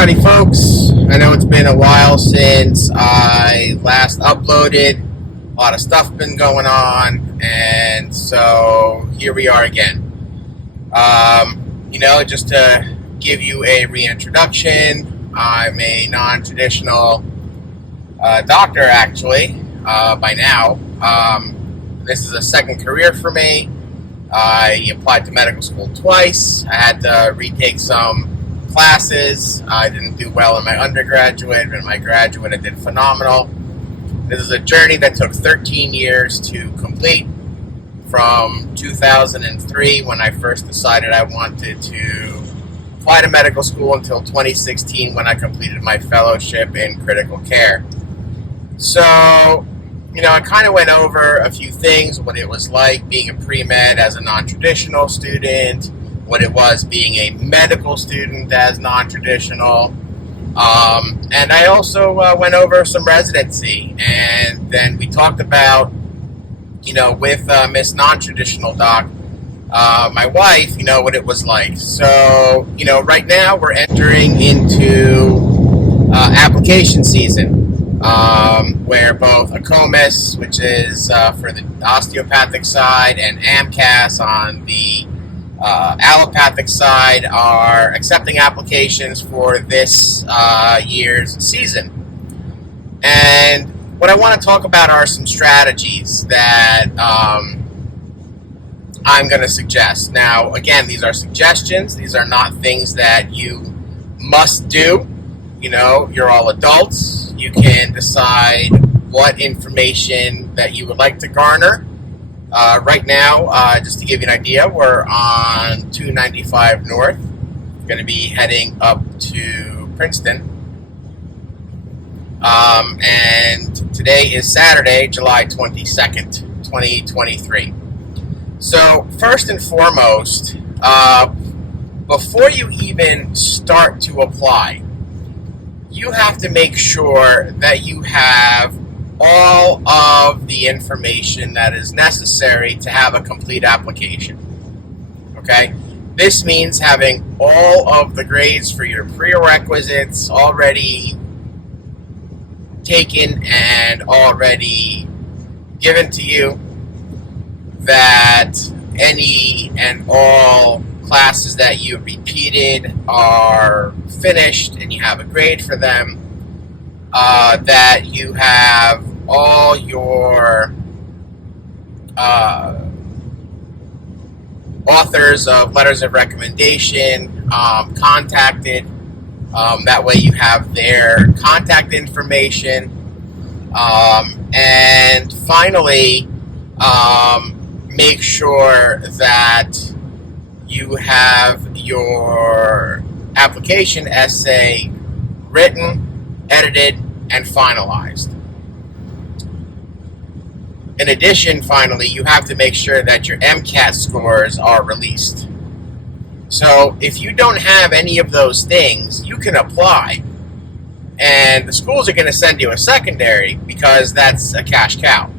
Howdy, folks. I know it's been a while since I last uploaded. A lot of stuff been going on, and so here we are again. Just to give you a reintroduction, I'm a non-traditional doctor, actually, by now. This is a second career for me. I applied to medical school twice. I had to retake some classes. I didn't do well in my undergraduate, but in my graduate I did phenomenal. This is a journey that took 13 years to complete, from 2003 when I first decided I wanted to apply to medical school until 2016 when I completed my fellowship in critical care. So, I kind of went over a few things, what it was like being a pre-med as a non-traditional student, what it was being a medical student as non-traditional, and I also went over some residency, and then we talked about, with Miss Non-Traditional Doc, my wife, what it was like. So, right now we're entering into application season, where both AACOMAS, which is for the osteopathic side, and AMCAS on the allopathic side are accepting applications for this year's season. And what I want to talk about are some strategies that I'm going to suggest. Now, again, these are suggestions. These are not things that you must do. You're all adults. You can decide what information that you would like to garner. Right now, just to give you an idea, we're on 295 North. We're going to be heading up to Princeton. And today is Saturday, July 22nd, 2023. So, first and foremost, before you even start to apply, you have to make sure that you have all of the information that is necessary to have a complete application. Okay? This means having all of the grades for your prerequisites already taken and already given to you, that any and all classes that you repeated are finished and you have a grade for them, that you have all your authors of letters of recommendation contacted. That way you have their contact information. And finally, make sure that you have your application essay written, edited, and finalized. In addition, finally, you have to make sure that your MCAT scores are released. So if you don't have any of those things, you can apply, and the schools are going to send you a secondary because that's a cash cow.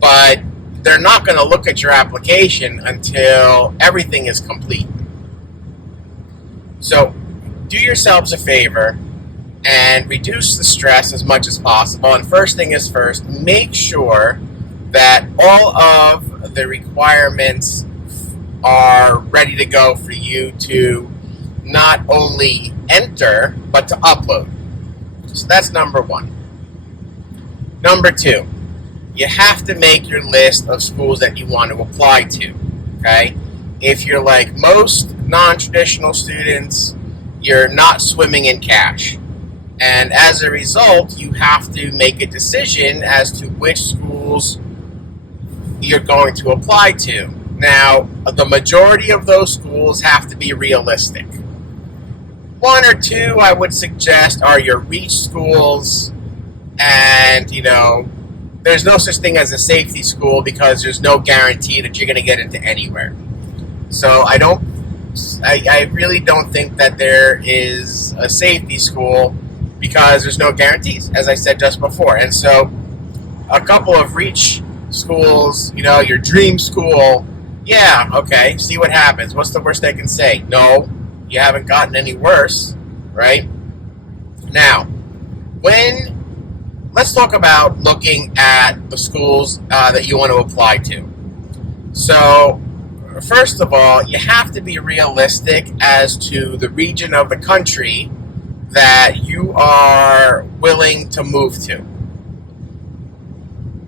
But they're not going to look at your application until everything is complete. So do yourselves a favor and reduce the stress as much as possible. And first thing is first, make sure that all of the requirements are ready to go for you to not only enter, but to upload. So that's number one. Number two, you have to make your list of schools that you want to apply to, okay? If you're like most non-traditional students, you're not swimming in cash. And as a result, you have to make a decision as to which schools you're going to apply to. Now, the majority of those schools have to be realistic. One or two I would suggest are your reach schools, and, there's no such thing as a safety school because there's no guarantee that you're going to get into anywhere. So I really don't think that there is a safety school because there's no guarantees, as I said just before. And so a couple of reach schools, your dream school, yeah, okay, see what happens. What's the worst they can say? No, you haven't gotten any worse, right? Now, let's talk about looking at the schools that you want to apply to. So, first of all, you have to be realistic as to the region of the country that you are willing to move to.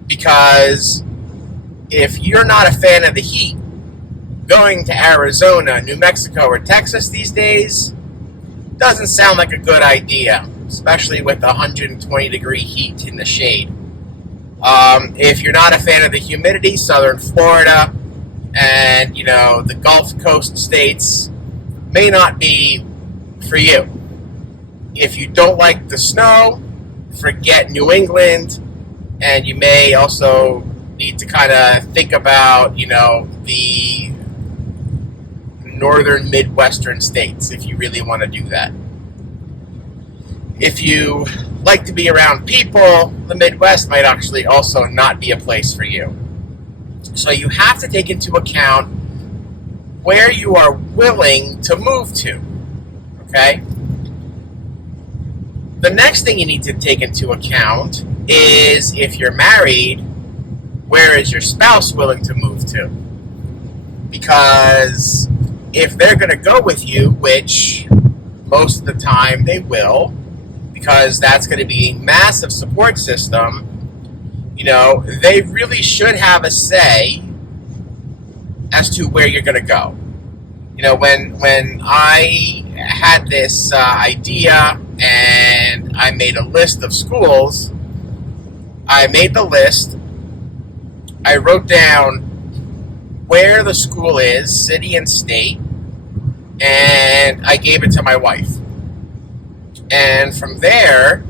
Because if you're not a fan of the heat, going to Arizona, New Mexico, or Texas these days doesn't sound like a good idea, especially with the 120-degree heat in the shade. If you're not a fan of the humidity, southern Florida and, the Gulf Coast states may not be for you. If you don't like the snow, forget New England, and you may also need to kind of think about, the northern Midwestern states if you really want to do that. If you like to be around people, the Midwest might actually also not be a place for you. So you have to take into account where you are willing to move to, okay? The next thing you need to take into account is if you're married, where is your spouse willing to move to? Because if they're going to go with you, which most of the time they will, because that's going to be a massive support system, they really should have a say as to where you're going to go. When I had this idea and I made a list of schools, I made the list, I wrote down where the school is, city and state, and I gave it to my wife. And from there,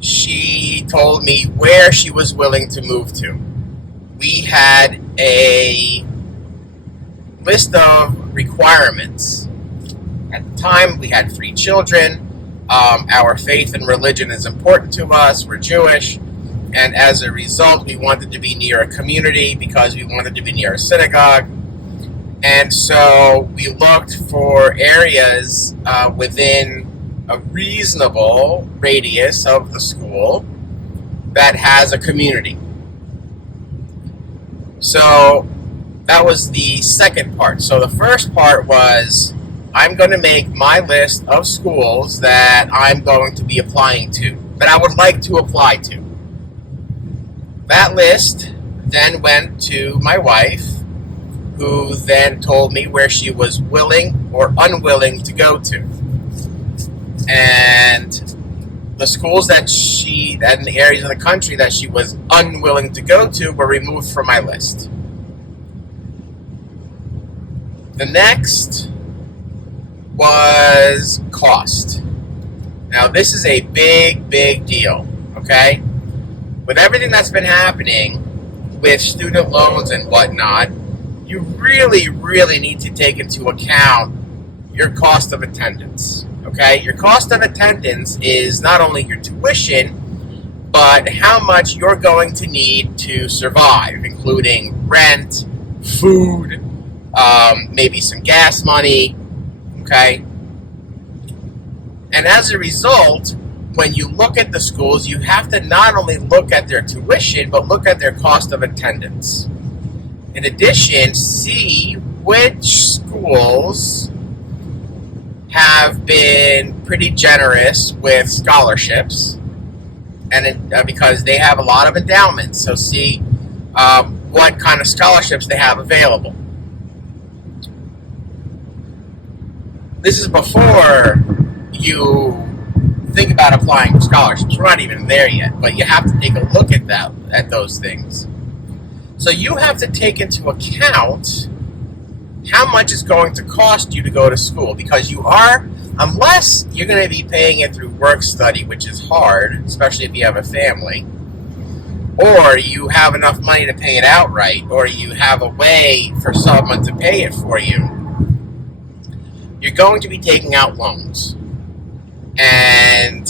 she told me where she was willing to move to. We had a list of requirements. At the time, we had 3 children. Our faith and religion is important to us. We're Jewish. And as a result, we wanted to be near a community because we wanted to be near a synagogue. And so we looked for areas within a reasonable radius of the school that has a community. So that was the second part. So the first part was, I'm going to make my list of schools that I'm going to be applying to, that I would like to apply to. That list then went to my wife, who then told me where she was willing or unwilling to go to. And the schools and the areas of the country that she was unwilling to go to were removed from my list. The next was cost. Now, this is a big, big deal, okay? With everything that's been happening with student loans and whatnot, you really, really need to take into account your cost of attendance, okay? Your cost of attendance is not only your tuition, but how much you're going to need to survive, including rent, food, maybe some gas money, okay? And as a result, when you look at the schools, you have to not only look at their tuition, but look at their cost of attendance. In addition, see which schools have been pretty generous with scholarships, and because they have a lot of endowments. So see what kind of scholarships they have available. This is before you think about applying for scholarships. We're not even there yet, but you have to take a look at those things. So you have to take into account how much it's going to cost you to go to school, because unless you're going to be paying it through work study, which is hard, especially if you have a family, or you have enough money to pay it outright, or you have a way for someone to pay it for you, you're going to be taking out loans. And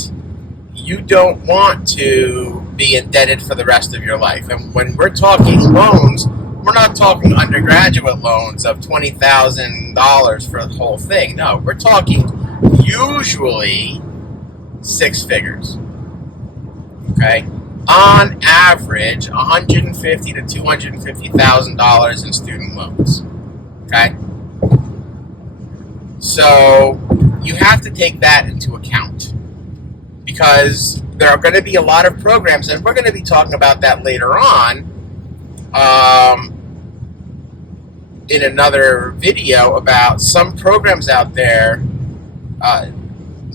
you don't want to be indebted for the rest of your life. And when we're talking loans, we're not talking undergraduate loans of $20,000 for the whole thing. No, we're talking usually six figures. Okay, on average, $150,000 to $250,000 in student loans. Okay, so you have to take that into account because there are going to be a lot of programs, and we're going to be talking about that later on in another video about some programs out there.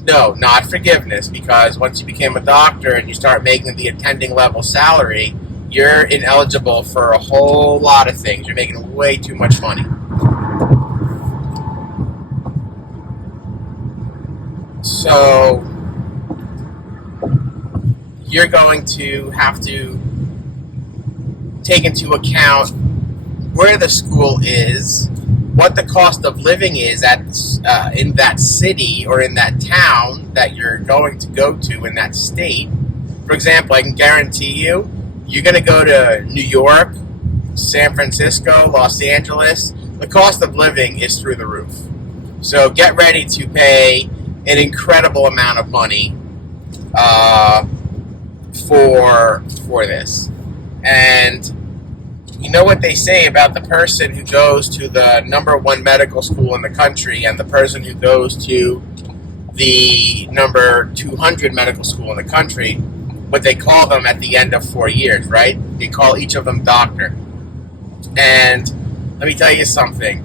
No, not forgiveness, because once you became a doctor and you start making the attending level salary, you're ineligible for a whole lot of things. You're making way too much money. So you're going to have to take into account where the school is, what the cost of living is in that city or in that town that you're going to go to in that state. For example, I can guarantee you, you're going to go to New York, San Francisco, Los Angeles. The cost of living is through the roof. So get ready to pay an incredible amount of money for this. And you know what they say about the person who goes to the number one medical school in the country and the person who goes to the number 200 medical school in the country, what they call them at the end of 4 years, right? They call each of them doctor. And let me tell you something.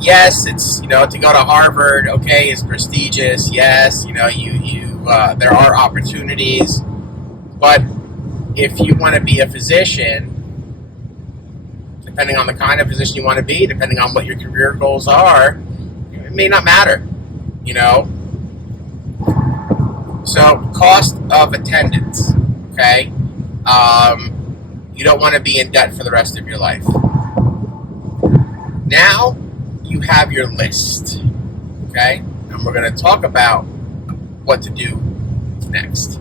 Yes, it's, to go to Harvard, okay, it's prestigious. Yes, there are opportunities, but if you want to be a physician, depending on the kind of physician you want to be, depending on what your career goals are, it may not matter, So, cost of attendance, okay? You don't want to be in debt for the rest of your life. Now, you have your list, okay? And we're going to talk about what to do next.